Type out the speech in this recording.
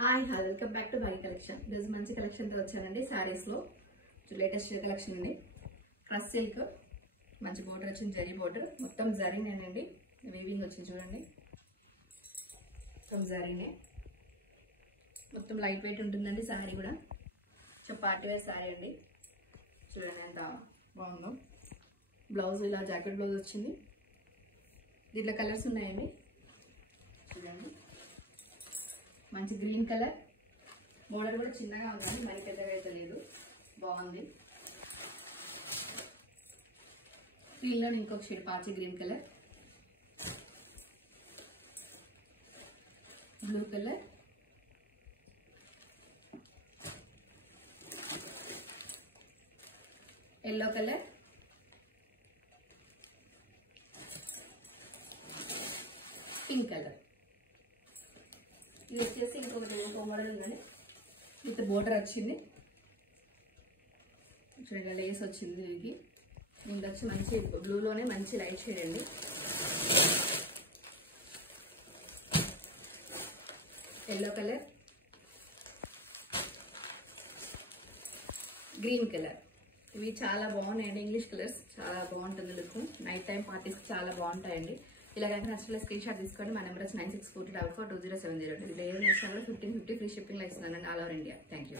Hi welcome back to Bhagya collection. ఈరోజు మంచి కలెక్షన్తో వచ్చానండి. శారీస్లో లేటెస్ట్ కలెక్షన్ అండి. క్రష్ సిల్క్ మంచి బోర్డర్ వచ్చింది, జరీ బోర్డర్ మొత్తం జరీనేనండి. వీవింగ్ వచ్చింది చూడండి, మొత్తం జరీనే, మొత్తం లైట్ వెయిట్ ఉంటుందండి. శారీ కూడా పార్టీ వేర్ శారీ అండి. చూడండి ఎంత బాగుందో. బ్లౌజ్ ఇలా జాకెట్ బ్లౌజ్ వచ్చింది. దీంట్లో కలర్స్ ఉన్నాయండి. చూడండి మంచి గ్రీన్ కలర్, బోర్డర్ కూడా చిన్నగా ఉందండి, మరి పెద్దగా అయితే లేదు, బాగుంది. గ్రీన్లో ఇంకొక షేడ్ పాచి green colour, blue colour, yellow colour, pink colour. ఇది వచ్చేసి ఇంకో మోడల్ ఉందండి. విత్ బోర్డర్ వచ్చింది. చూడండి లేస్ వచ్చింది. దీనికి వచ్చి మంచి బ్లూలోనే మంచి లైట్ షేడ్ అండి. Yellow colour, green colour. ఇవి చాలా బాగున్నాయండి. ఇంగ్లీష్ కలర్స్ చాలా బాగుంటుంది లుక్. నైట్ టైం పార్టీస్కి చాలా బాగుంటాయండి. ఇలా కనుక నచ్చితే స్క్రీన్ షాట్ తీసుకోండి. మా నెంబర్ వచ్చి 9642442070. ఇది ఏదో నచ్చినా కూడా 1550 ఫ్రీ షిప్పింగ్లో ఇస్తున్నానండి all over India. Thank you.